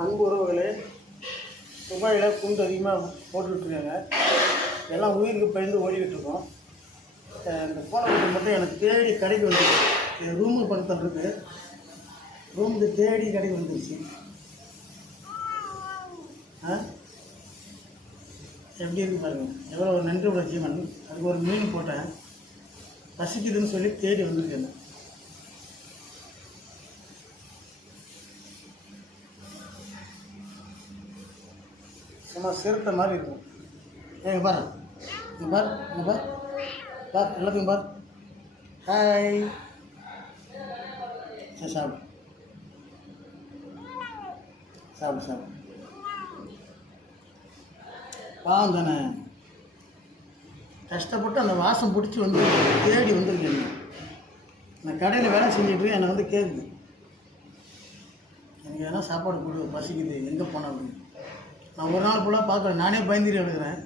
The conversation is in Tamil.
அன்பு உறவுகளே, துபாயில் குண்டு அதிகமாக போட்டுக்கிட்டுருக்காங்க. எல்லாம் உயிருக்கு பயந்து ஓடிக்கிட்டு இருக்கோம். இந்த கோலப்பட்டி மட்டும் எனக்கு தேடி கடைக்கு வந்துடுச்சு. என் ரூமு பக்கத்தில் இருக்குது. ரூமுக்கு தேடி கடைக்கு வந்துடுச்சு. எப்படி இருக்கு பாருங்கள், எவ்வளோ ஒரு நன்றி உள்ள ஜீவன். அதுக்கு ஒரு மீன் போட்டேன், பசிக்குதுன்னு சொல்லி தேடி வந்துருக்கேன். சும்மா சிறுத்தை மாதிரி இருக்கும். ஏங்க பாரு, இங்கே பார், இங்கே பார், பார், எல்லாத்தையும் பார். ஹாய், சரி சாப்பிடு, சாப்பிடு, சாப்பிடு. பாவம் தானே, கஷ்டப்பட்டு அந்த வாசம் பிடிச்சி வந்து தேடி வந்துருக்கேன். நான் கடையில் வேலை செஞ்சுட்டு என்னை வந்து கேட்குது, எனக்கு எதனா சாப்பாடு கொடு, பசிக்குது, எங்கே போனேன் அப்படின்னு. நான் ஒரு நாள் ஃபுல்லாக பார்க்குறேன், நானே பயந்துட்டு எடுக்கிறேன்.